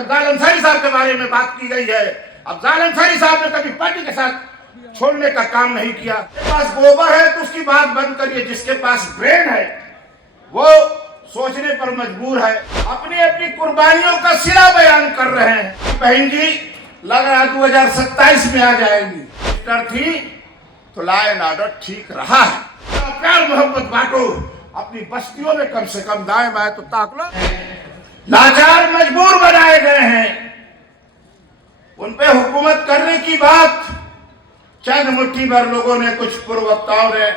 तक जालिम अंसारी साहब के बारे में बात की गई है। अब जालिम अंसारी साहब ने कभी पार्टी के साथ छोड़ने का काम नहीं किया। जिसके पास गोबर है तो उसकी बात बंद करिए, जिसके पास ब्रेन है वो सोचने पर मजबूर है। अपनी अपनी कुर्बानियों का सिरा बयान कर रहे हैं। बहन जी लग रहा 2027 में आ जाएंगी। थी तो लॉ एंड ऑर्डर ठीक रहा है। प्यार मोहब्बत बांटो अपनी बस्तियों में, कम से कम दाएं बाएं तो ताक लो। लाचार मजबूर बनाए गए हैं, उन पे हुकूमत करने की बात चंद मुट्ठी भर लोगों ने, कुछ पूर्ववक्ताओं ने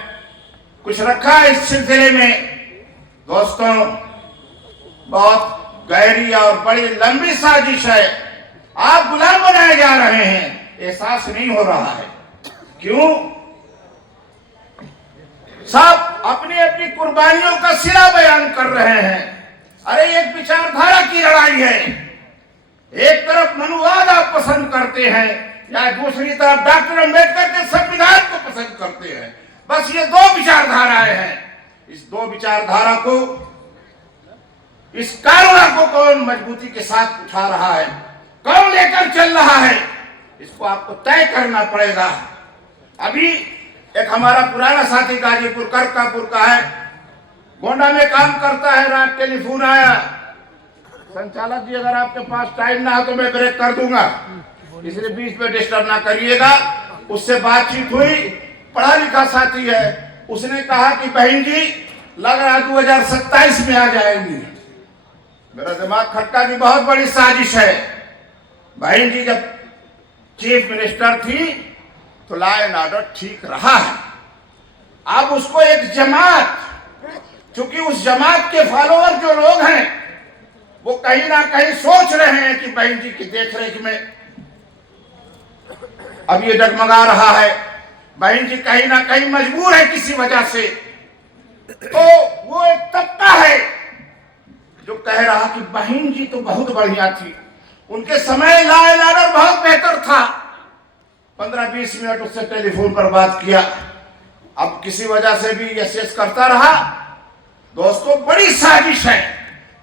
कुछ रखा है इस सिलसिले में। दोस्तों बहुत गहरी और बड़ी लंबी साजिश है। आप गुलाम बनाए जा रहे हैं, एहसास नहीं हो रहा है। क्यों? सब अपनी अपनी कुर्बानियों का सिरा बयान कर रहे हैं। अरे एक विचारधारा की लड़ाई है। एक तरफ मनुवाद आप पसंद करते हैं या दूसरी तरफ डॉक्टर अंबेडकर के संविधान को पसंद करते हैं। बस ये दो विचारधाराएं हैं। इस दो विचारधारा को, इस कानून को कौन मजबूती के साथ उठा रहा है, कौन लेकर चल रहा है, इसको आपको तय करना पड़ेगा। अभी एक हमारा पुराना साथी गाजीपुर करकापुर का है, गोंडा में काम करता है। रात टेलीफोन आया, संचालक जी अगर आपके पास टाइम ना हो तो मैं ब्रेक कर दूंगा, इसलिए बीच में डिस्टर्ब ना करिएगा। उससे बातचीत हुई, पढ़ा लिखा साथी है। उसने कहा कि बहन जी लग रहा 2027 में आ जाएंगी। मेरा दिमाग खट्टा की बहुत बड़ी साजिश है। बहन जी जब चीफ मिनिस्टर थी तो लॉ एंड ऑर्डर ठीक रहा है। अब उसको एक जमात, चूंकि उस जमात के फॉलोअर जो लोग हैं वो कहीं ना कहीं सोच रहे हैं कि बहन जी की देखरेख में अब ये डगमगा रहा है, बहन जी कहीं ना कहीं मजबूर है किसी वजह से। तो वो एक तबका है जो कह रहा कि बहन जी तो बहुत बढ़िया थी, उनके समय लॉ एंड ऑर्डर बहुत बेहतर था। 15-20 मिनट उससे टेलीफोन पर बात किया, अब किसी वजह से भी यस करता रहा। दोस्तों बड़ी साजिश है,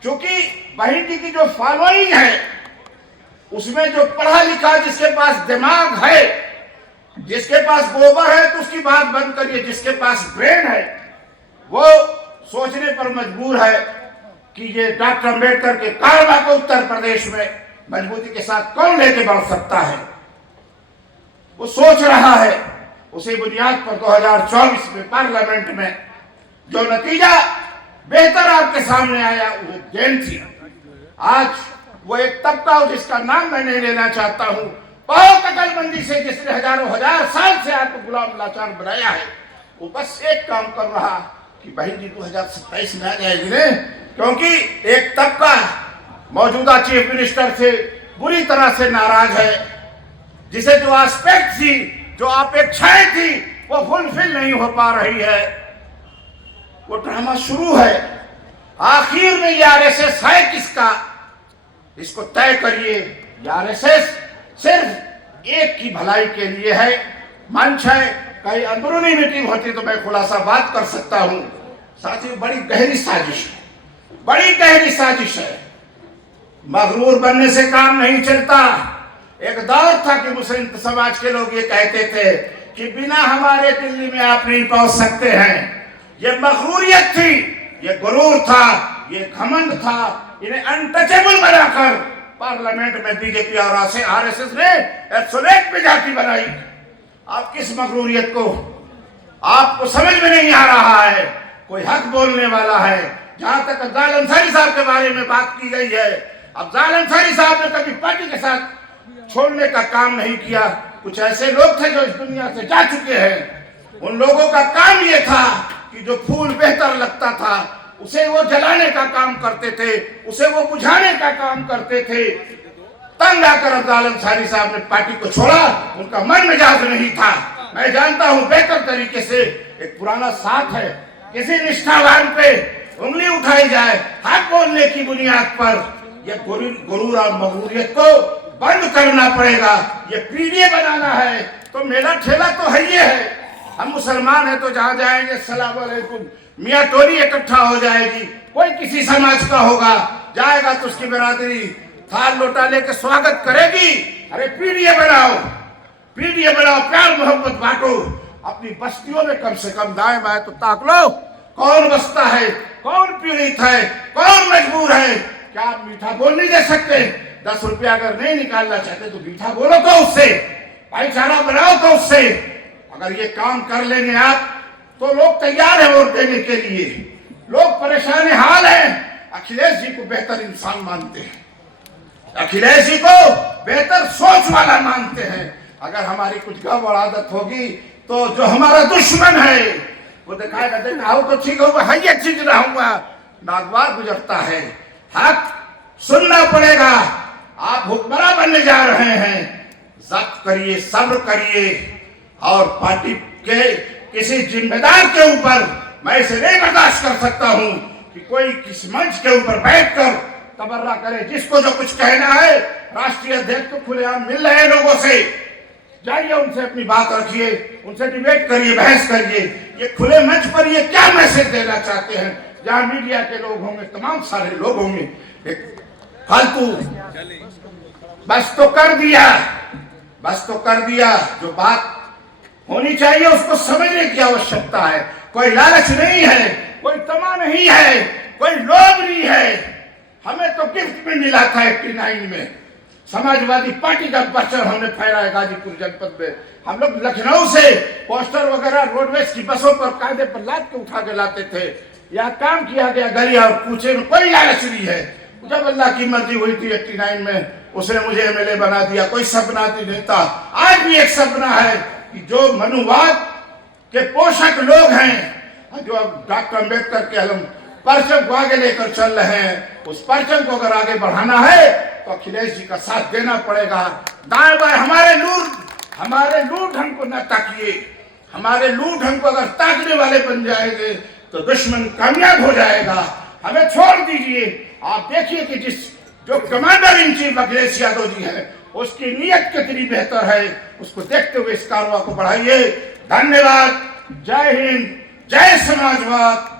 क्योंकि बहन जी की जो फॉलोइंग है उसमें जो पढ़ा लिखा, जिसके पास दिमाग है, जिसके पास गोबर है तो उसकी बात बंद करिए, जिसके पास ब्रेन है वो सोचने पर मजबूर है कि ये डॉक्टर अंबेडकर के कारवा को उत्तर प्रदेश में मजबूती के साथ कौन लेके बढ़ सकता है। वो सोच रहा है। उसी बुनियाद पर 2024 में पार्लियामेंट में जो नतीजा बेहतर आपके सामने आया वो जैन थी। आज वो एक तबका हो जिसका नाम मैं नहीं लेना चाहता हूं, बहुत अकलमंदी से, जिसने हजार साल से आपको गुलाम लाचार बनाया है, वो बस एक काम कर रहा कि बहन जी 2027 में आ जाएगी ने, क्योंकि एक तबका मौजूदा चीफ मिनिस्टर से बुरी तरह से नाराज है, जिसे जो एस्पेक्ट थी, जो अपेक्षाएं थी वो फुलफिल नहीं हो पा रही है। वो ड्रामा शुरू है। आखिर में ये आरएसएस है किसका, इसको तय करिए। आरएसएस सिर्फ एक की भलाई के लिए है। मंच है, कहीं अंदरूनी मीटिंग होती तो मैं खुलासा बात कर सकता हूं। साथियों बड़ी गहरी साजिश है, बड़ी गहरी साजिश है। मगरूर बनने से काम नहीं चलता। एक दौर था कि मुस्लिम समाज के लोग ये कहते थे कि बिना हमारे दिल्ली में आप नहीं पहुंच सकते हैं। ये मगरूरियत थी, ये गुरूर था, ये घमंड था। इन्हें अनटचेबल बनाकर पार्लियामेंट में बीजेपी और आरएसएस ने 101 पे जाति बनाई। आप किस मगरूरियत को, आपको समझ में नहीं आ रहा है। कोई हक बोलने वाला है। जहां तक जालिम अंसारी साहब के बारे में बात की गई है, अब जालिम अंसारी साहब ने कभी पार्टी के साथ छोड़ने का काम नहीं किया। कुछ ऐसे लोग थे जो इस दुनिया से जा चुके हैं। उन लोगों का काम ये था कि जो फूल बेहतर लगता था उसे वो जलाने का काम करते थे, उसे वो बुझाने का काम करते थे। तंग आकर जालिम अंसारी साहब ने पार्टी को छोड़ा। उनका मन मिजाज नहीं था। मैं जानता हूं बेहतर तरीके से। एक पुराना साथ है, किसी निष्ठावान पे उंगली उठाई जाए हक बोलने की बुनियाद पर, यह गुरूर और मगरूरियत को बंद करना पड़ेगा। ये पीढ़ी बनाना है तो मेला ठेला तो है ये है। हम मुसलमान हैं तो जहां जाएंगे सलाम अलैकुम, मियाँ टोली इकट्ठा हो जाएगी। कोई किसी समाज का होगा, जाएगा तो उसकी बिरादरी थाल लोटा लेके स्वागत करेगी। अरे पीढ़ियां बनाओ, पीढ़ियां बनाओ, प्यार मोहब्बत बांटो। अपनी बस्तियों में कम से कम दाएं बाएं तो ताक लो, कौन बसता है, कौन पीड़ित है, कौन मजबूर है। क्या आप मीठा बोल नहीं दे सकते? 10 रुपया अगर नहीं निकालना चाहते तो मीठा बोलो तो उससे, भाईचारा बनाओ तो उससे। अगर ये काम कर लेंगे आप तो लोग तैयार है वोट देने के लिए। लोग परेशान हाल हैं। अखिलेश जी को बेहतर इंसान मानते हैं, अखिलेश जी को बेहतर सोच वाला मानते हैं। अगर हमारी कुछ गड़बड़ आदत होगी तो जो हमारा दुश्मन है वो दिखाएगा, देखा तो ठीक होगा, है ये चीज रहूंगा। नागवार गुजरता है, हक सुनना पड़ेगा। आप हुक्मरान बनने जा रहे हैं, जब्त करिए, सब्र करिए। और पार्टी के किसी जिम्मेदार के ऊपर मैं इसे नहीं बर्दाश्त कर सकता हूं कि कोई किस मंच के ऊपर बैठकर तबर्रा करे। जिसको जो कुछ कहना है, राष्ट्रीय अध्यक्ष तो खुलेआम मिल रहे हैं लोगों से, जाइए उनसे अपनी बात रखिए, उनसे डिबेट करिए, बहस करिए। ये खुले मंच पर ये क्या मैसेज देना चाहते हैं? जहां मीडिया के लोग होंगे, तमाम सारे लोग होंगे, फालतू बस तो कर दिया, बस तो कर दिया। जो बात होनी चाहिए उसको समझने की आवश्यकता है। कोई लालच नहीं है, कोई तमा नहीं है, कोई लोभ नहीं है। हमें तो गिफ्ट में मिला था 89 में, समाजवादी पार्टी का पर्चर हमने फहराया गाजीपुर जनपद में। हम लोग लखनऊ से पोस्टर वगैरह रोडवेज की बसों पर कांधे पर लाद के उठा के लाते थे। यह काम किया गया गरिया और पूछे में, कोई लालच नहीं है। जब अल्लाह की मर्जी हुई थी 89 में, उसने मुझे एमएलए बना दिया। कोई सपना नहीं था, आज भी एक सपना है कि जो मनुवाद के पोषक लोग हैं, जो डॉक्टर अम्बेडकर के हम परचम को आगे लेकर चल रहे हैं, उस परचम को अगर आगे बढ़ाना है तो अखिलेश जी का साथ देना पड़ेगा। दाएं बाएं हमारे लूट ढंग को न ताकिए। हमारे लूट ढंग को अगर ताकने वाले बन जाएंगे तो दुश्मन कामयाब हो जाएगा। हमें छोड़ दीजिए। आप देखिए कि जो commander in chief Akhilesh Yadav ji है, उसकी नीयत कितनी बेहतर है। उसको देखते हुए इस कार्रवाई को बढ़ाइए। धन्यवाद। जय हिंद, जय समाजवाद।